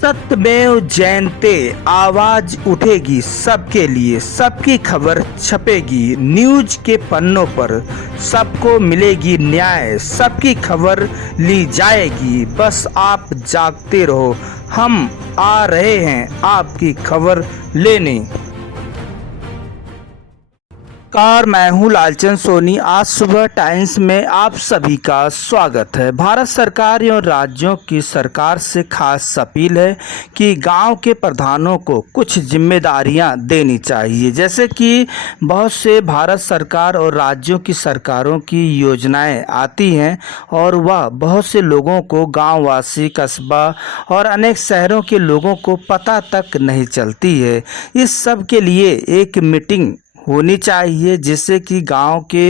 सत्यमेव जयते, आवाज उठेगी सबके लिए, सबकी खबर छपेगी न्यूज के पन्नों पर, सबको मिलेगी न्याय, सबकी खबर ली जाएगी। बस आप जागते रहो, हम आ रहे हैं आपकी खबर लेने। कार मैं हूँ लालचंद सोनी। आज सुबह टाइम्स में आप सभी का स्वागत है। भारत सरकार एवं राज्यों की सरकार से खास अपील है कि गांव के प्रधानों को कुछ जिम्मेदारियां देनी चाहिए। जैसे कि बहुत से भारत सरकार और राज्यों की सरकारों की योजनाएं आती हैं और वह बहुत से लोगों को, गांववासी, कस्बा और अनेक शहरों के लोगों को पता तक नहीं चलती है। इस सब के लिए एक मीटिंग होनी चाहिए, जिससे कि गांव के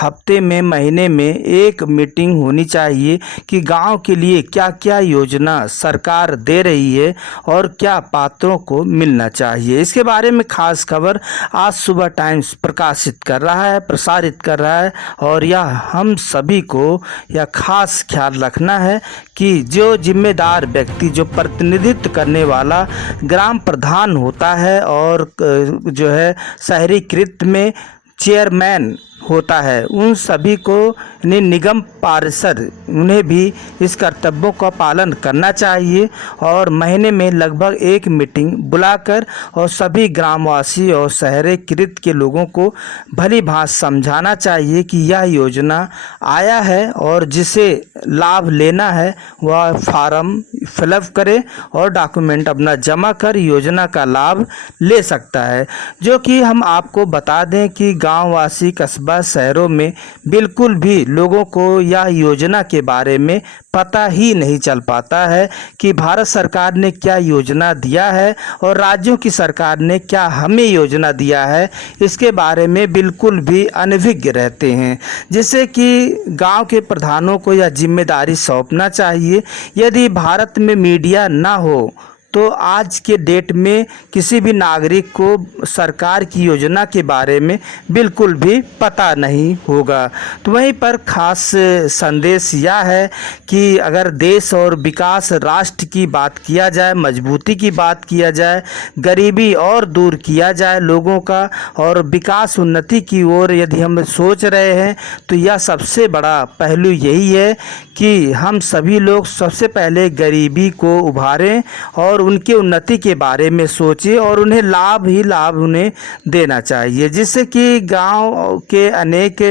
हफ्ते में, महीने में एक मीटिंग होनी चाहिए कि गांव के लिए क्या क्या योजना सरकार दे रही है और क्या पात्रों को मिलना चाहिए। इसके बारे में खास खबर आज सुबह टाइम्स प्रकाशित कर रहा है, प्रसारित कर रहा है। और यह हम सभी को यह खास ख्याल रखना है कि जो जिम्मेदार व्यक्ति, जो प्रतिनिधित्व करने वाला ग्राम प्रधान होता है और जो है शहरी में चेयरमैन होता है, उन सभी को निगम पार्षद, उन्हें भी इस कर्तव्यों का पालन करना चाहिए और महीने में लगभग एक मीटिंग बुलाकर और सभी ग्रामवासी और शहरीकृत के लोगों को भली भांति समझाना चाहिए कि यह योजना आया है और जिसे लाभ लेना है वह फार्म फिलअप करे और डॉक्यूमेंट अपना जमा कर योजना का लाभ ले सकता है। जो कि हम आपको बता दें कि गांववासी, कस्बा, शहरों में बिल्कुल भी लोगों को यह योजना के बारे में पता ही नहीं चल पाता है कि भारत सरकार ने क्या योजना दिया है और राज्यों की सरकार ने क्या हमें योजना दिया है, इसके बारे में बिल्कुल भी अनभिज्ञ रहते हैं। जिससे कि गांव के प्रधानों को यह जिम्मेदारी सौंपना चाहिए। यदि भारत में मीडिया ना हो तो आज के डेट में किसी भी नागरिक को सरकार की योजना के बारे में बिल्कुल भी पता नहीं होगा। तो वहीं पर खास संदेश यह है कि अगर देश और विकास, राष्ट्र की बात किया जाए, मजबूती की बात किया जाए, गरीबी और दूर किया जाए लोगों का और विकास उन्नति की ओर यदि हम सोच रहे हैं तो यह सबसे बड़ा पहलू यही है कि हम सभी लोग सबसे पहले गरीबी को उभारें और उनके उन्नति के बारे में सोचें और उन्हें लाभ ही लाभ उन्हें देना चाहिए। जिससे कि गांव के अनेक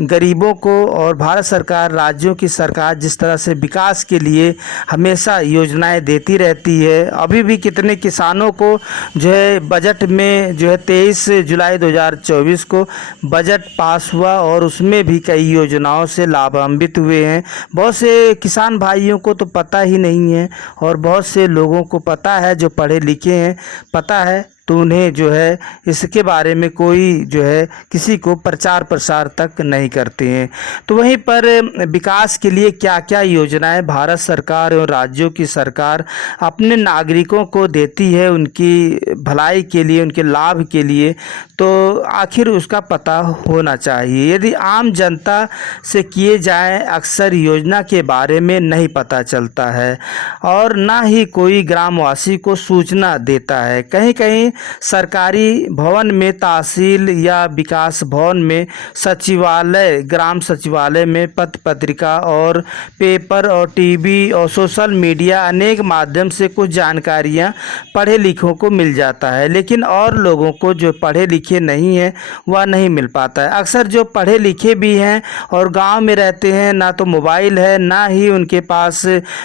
गरीबों को और भारत सरकार, राज्यों की सरकार जिस तरह से विकास के लिए हमेशा योजनाएं देती रहती है। अभी भी कितने किसानों को जो है बजट में जो है 23 जुलाई 2024 को बजट पास हुआ और उसमें भी कई योजनाओं से लाभान्वित हुए हैं। बहुत से किसान भाइयों को तो पता ही नहीं है और बहुत से लोगों को पता है, जो पढ़े लिखे हैं, पता है, तो उन्हें जो है इसके बारे में कोई जो है किसी को प्रचार प्रसार तक नहीं करते हैं। तो वहीं पर विकास के लिए क्या क्या योजनाएं भारत सरकार और राज्यों की सरकार अपने नागरिकों को देती है उनकी भलाई के लिए, उनके लाभ के लिए, तो आखिर उसका पता होना चाहिए। यदि आम जनता से किए जाए अक्सर योजना के बारे में नहीं पता चलता है और ना ही कोई ग्रामवासी को सूचना देता है। कहीं कहीं सरकारी भवन में, तहसील या विकास भवन में, सचिवालय, ग्राम सचिवालय में पत्र पत्रिका और पेपर और टीवी और सोशल मीडिया अनेक माध्यम से कुछ जानकारियां पढ़े लिखों को मिल जाता है, लेकिन और लोगों को जो पढ़े लिखे नहीं हैं वह नहीं मिल पाता है। अक्सर जो पढ़े लिखे भी हैं और गांव में रहते हैं, ना तो मोबाइल है, ना ही उनके पास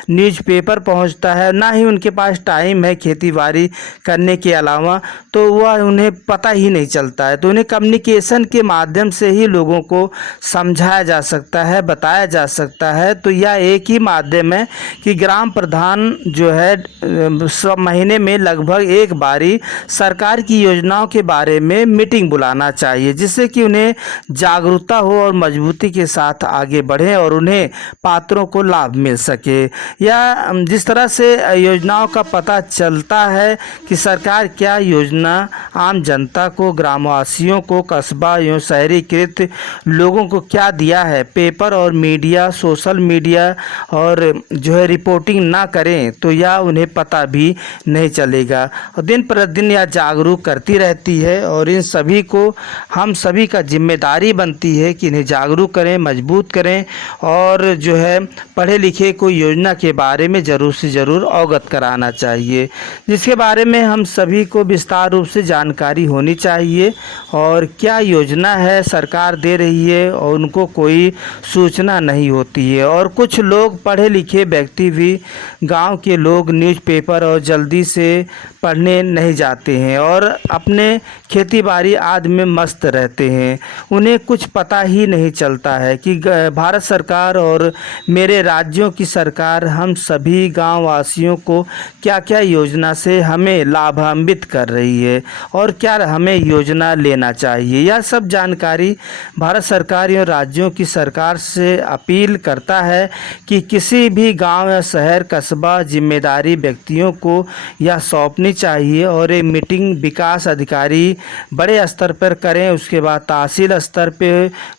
न्यूज़पेपर पहुंचता है, ना ही उनके पास टाइम है खेती बाड़ी करने के अलावा, तो वह उन्हें पता ही नहीं चलता है। तो उन्हें कम्युनिकेशन के माध्यम से ही लोगों को समझाया जा सकता है, बताया जा सकता है। तो यह एक ही माध्यम है कि ग्राम प्रधान जो है सब महीने में लगभग एक बारी सरकार की योजनाओं के बारे में मीटिंग बुलाना चाहिए, जिससे कि उन्हें जागरूकता हो और मजबूती के साथ आगे बढ़ें और उन्हें पात्रों को लाभ मिल सके। या जिस तरह से योजनाओं का पता चलता है कि सरकार क्या योजना आम जनता को, ग्रामवासियों को, कस्बा एवं शहरीकृत लोगों को क्या दिया है। पेपर और मीडिया, सोशल मीडिया और जो है रिपोर्टिंग ना करें तो यह उन्हें पता भी नहीं चलेगा। और दिन प्रतिदिन यह जागरूक करती रहती है और इन सभी को हम सभी का जिम्मेदारी बनती है कि इन्हें जागरूक करें, मजबूत करें और जो है पढ़े लिखे को योजना के बारे में ज़रूर से ज़रूर अवगत कराना चाहिए, जिसके बारे में हम सभी को विस्तार रूप से जानकारी होनी चाहिए और क्या योजना है सरकार दे रही है और उनको कोई सूचना नहीं होती है। और कुछ लोग पढ़े लिखे व्यक्ति भी, गांव के लोग न्यूज़पेपर और जल्दी से पढ़ने नहीं जाते हैं और अपने खेती बाड़ी आदि में मस्त रहते हैं। उन्हें कुछ पता ही नहीं चलता है कि भारत सरकार और मेरे राज्यों की सरकार हम सभी गांव वासियों को क्या क्या योजना से हमें लाभान्वित कर रही है और क्या हमें योजना लेना चाहिए। यह सब जानकारी भारत सरकार और राज्यों की सरकार से अपील करता है कि किसी भी गांव या शहर कस्बा जिम्मेदारी व्यक्तियों को यह सौंपनी चाहिए और ये मीटिंग विकास अधिकारी बड़े स्तर पर करें, उसके बाद तहसील स्तर पे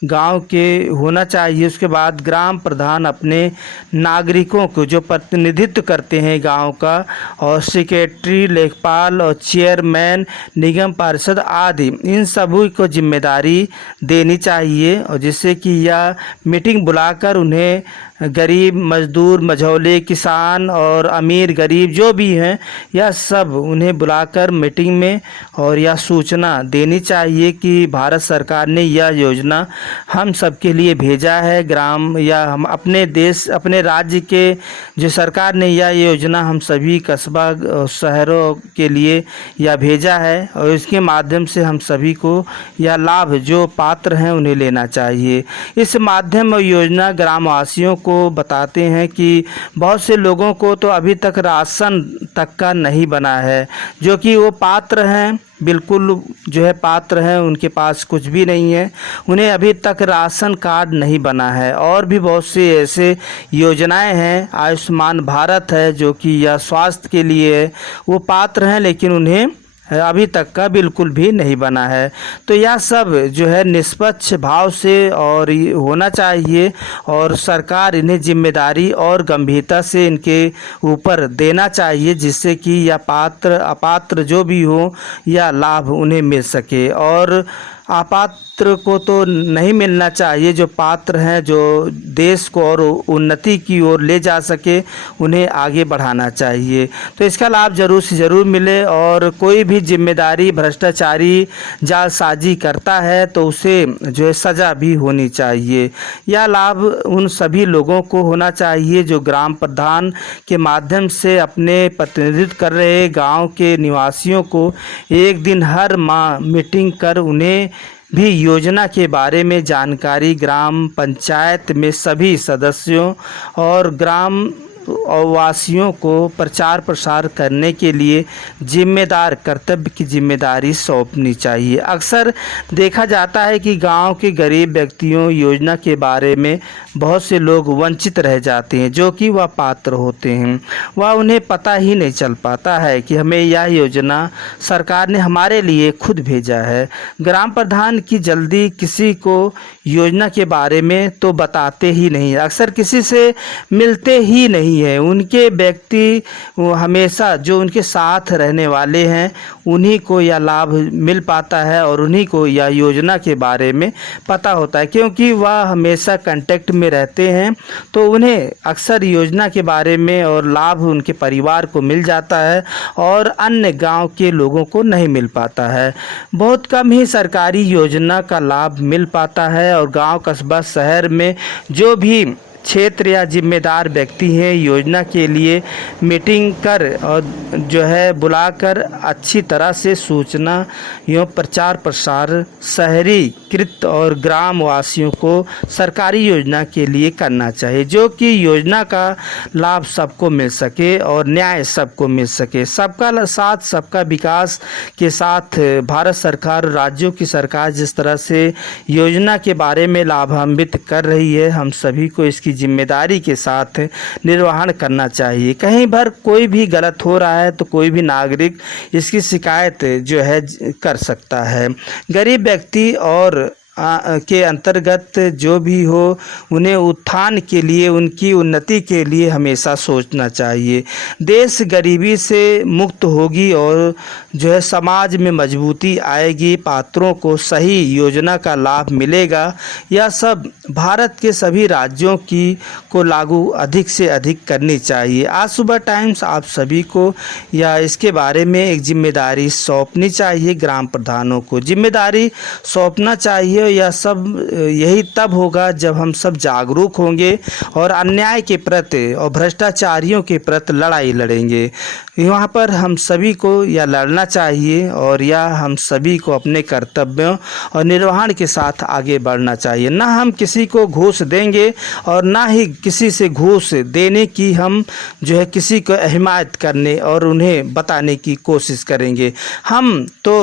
गांव के होना चाहिए, उसके बाद ग्राम प्रधान अपने नागरिकों को जो प्रतिनिधित्व करते हैं गांव का और सेक्रेटरी, लेखपाल और चेयरमैन, निगम पार्षद आदि इन सभी को जिम्मेदारी देनी चाहिए और जिससे कि यह मीटिंग बुलाकर उन्हें गरीब, मजदूर, मझौले, किसान और अमीर गरीब जो भी हैं यह सब उन्हें बुलाकर मीटिंग में और यह सूचना देनी चाहिए कि भारत सरकार ने यह योजना हम सबके लिए भेजा है। ग्राम या हम अपने देश, अपने राज्य के जो सरकार ने यह योजना हम सभी कस्बा शहरों के लिए यह भेजा है और इसके माध्यम से हम सभी को यह लाभ जो पात्र हैं उन्हें लेना चाहिए। इस माध्यम और योजना ग्रामवासियों को बताते हैं कि बहुत से लोगों को तो अभी तक राशन तक का नहीं बना है, जो कि वो पात्र हैं, बिल्कुल जो है पात्र हैं, उनके पास कुछ भी नहीं है, उन्हें अभी तक राशन कार्ड नहीं बना है। और भी बहुत सी ऐसे योजनाएं हैं, आयुष्मान भारत है जो कि यह स्वास्थ्य के लिए है, वो पात्र हैं लेकिन उन्हें अभी तक का बिल्कुल भी नहीं बना है। तो यह सब जो है निष्पक्ष भाव से और होना चाहिए और सरकार इन्हें जिम्मेदारी और गंभीरता से इनके ऊपर देना चाहिए, जिससे कि यह पात्र अपात्र जो भी हो यह लाभ उन्हें मिल सके। और अपात्र को तो नहीं मिलना चाहिए, जो पात्र हैं, जो देश को और उन्नति की ओर ले जा सके, उन्हें आगे बढ़ाना चाहिए। तो इसका लाभ ज़रूर से ज़रूर मिले और कोई भी जिम्मेदारी भ्रष्टाचारी जालसाजी करता है तो उसे जो है सज़ा भी होनी चाहिए। यह लाभ उन सभी लोगों को होना चाहिए जो ग्राम प्रधान के माध्यम से अपने प्रतिनिधित्व कर रहे गांव के निवासियों को एक दिन हर माह मीटिंग कर उन्हें भी योजना के बारे में जानकारी ग्राम पंचायत में सभी सदस्यों और ग्राम वासियों को प्रचार प्रसार करने के लिए जिम्मेदार कर्तव्य की जिम्मेदारी सौंपनी चाहिए। अक्सर देखा जाता है कि गांव के गरीब व्यक्तियों योजना के बारे में बहुत से लोग वंचित रह जाते हैं, जो कि वह पात्र होते हैं, वह उन्हें पता ही नहीं चल पाता है कि हमें यह योजना सरकार ने हमारे लिए खुद भेजा है। ग्राम प्रधान की जल्दी किसी को योजना के बारे में तो बताते ही नहीं, अक्सर किसी से मिलते ही नहीं है। उनके व्यक्ति हमेशा जो उनके साथ रहने वाले हैं उन्हीं को यह लाभ मिल पाता है और उन्हीं को यह योजना के बारे में पता होता है, क्योंकि वह हमेशा कांटेक्ट में रहते हैं, तो उन्हें अक्सर योजना के बारे में और लाभ उनके परिवार को मिल जाता है और अन्य गांव के लोगों को नहीं मिल पाता है। बहुत कम ही सरकारी योजना का लाभ मिल पाता है और गांव, कस्बा, शहर में जो भी क्षेत्र या जिम्मेदार व्यक्ति हैं योजना के लिए मीटिंग कर और जो है बुलाकर अच्छी तरह से सूचना एवं प्रचार प्रसार शहरीकृत और ग्राम वासियों को सरकारी योजना के लिए करना चाहिए, जो कि योजना का लाभ सबको मिल सके और न्याय सबको मिल सके। सबका साथ सबका विकास के साथ भारत सरकार, राज्यों की सरकार जिस तरह से योजना के बारे में लाभान्वित कर रही है, हम सभी को इसकी की जिम्मेदारी के साथ निर्वहन करना चाहिए। कहीं पर कोई भी गलत हो रहा है तो कोई भी नागरिक इसकी शिकायत जो है कर सकता है। गरीब व्यक्ति और के अंतर्गत जो भी हो, उन्हें उत्थान के लिए, उनकी उन्नति के लिए हमेशा सोचना चाहिए। देश गरीबी से मुक्त होगी और जो है समाज में मजबूती आएगी, पात्रों को सही योजना का लाभ मिलेगा। यह सब भारत के सभी राज्यों की को लागू अधिक से अधिक करनी चाहिए। आज सुबह टाइम्स आप सभी को या इसके बारे में एक जिम्मेदारी सौंपनी चाहिए। ग्राम प्रधानों को जिम्मेदारी सौंपना चाहिए। यह सब यही तब होगा जब हम सब जागरूक होंगे और अन्याय के प्रति और भ्रष्टाचारियों के प्रति लड़ाई लड़ेंगे। यहाँ पर हम सभी को यह लड़ना चाहिए और यह हम सभी को अपने कर्तव्यों और निर्वहन के साथ आगे बढ़ना चाहिए। ना हम किसी को घूस देंगे और ना ही किसी से घूस देने की हम जो है किसी को हिमायत करने और उन्हें बताने की कोशिश करेंगे। हम तो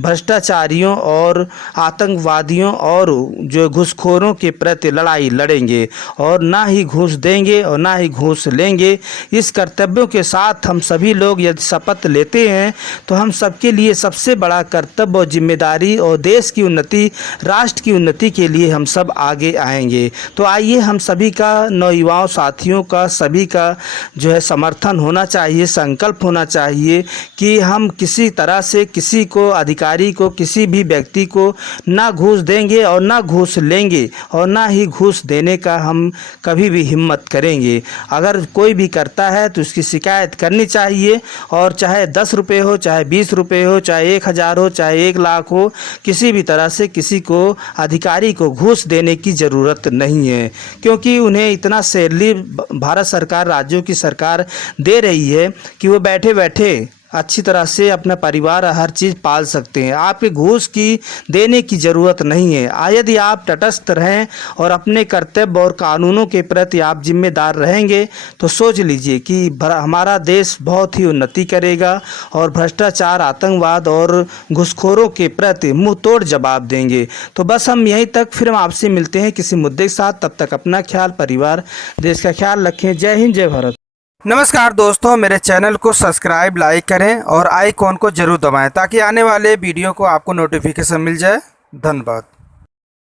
भ्रष्टाचारियों और आतंकवादियों और जो घूसखोरों के प्रति लड़ाई लड़ेंगे और ना ही घूस देंगे और ना ही घूस लेंगे। इस कर्तव्यों के साथ हम सभी लोग यदि शपथ लेते हैं तो हम सबके लिए सबसे बड़ा कर्तव्य और जिम्मेदारी और देश की उन्नति, राष्ट्र की उन्नति के लिए हम सब आगे आएंगे। तो आइए हम सभी का, नौयुवाओं साथियों का, सभी का जो है समर्थन होना चाहिए, संकल्प होना चाहिए कि हम किसी तरह से किसी को, अधिकारी को, किसी भी व्यक्ति को ना घूस देंगे और ना घूस लेंगे और ना ही घूस देने का हम कभी भी हिम्मत करेंगे। अगर कोई भी करता है तो उसकी शिकायत करनी चाहिए और चाहे 10 रुपये हो, चाहे 20 रुपये हो, चाहे 1000 हो, चाहे 1 लाख हो, किसी भी तरह से किसी को, अधिकारी को घूस देने की ज़रूरत नहीं है, क्योंकि उन्हें इतना सैलरी भारत सरकार, राज्यों की सरकार दे रही है कि वो बैठे बैठे अच्छी तरह से अपना परिवार हर चीज़ पाल सकते हैं। आपके घूस की देने की ज़रूरत नहीं है। यदि आप तटस्थ रहें और अपने कर्तव्य और कानूनों के प्रति आप जिम्मेदार रहेंगे तो सोच लीजिए कि हमारा देश बहुत ही उन्नति करेगा और भ्रष्टाचार, आतंकवाद और घूसखोरों के प्रति मुंह तोड़ जवाब देंगे। तो बस हम यहीं तक, फिर हम आपसे मिलते हैं किसी मुद्दे के साथ। तब तक अपना ख्याल, परिवार, देश का ख्याल रखें। जय हिंद, जय भारत। नमस्कार दोस्तों, मेरे चैनल को सब्सक्राइब, लाइक करें और आइकॉन को जरूर दबाएं ताकि आने वाले वीडियो को आपको नोटिफिकेशन मिल जाए। धन्यवाद।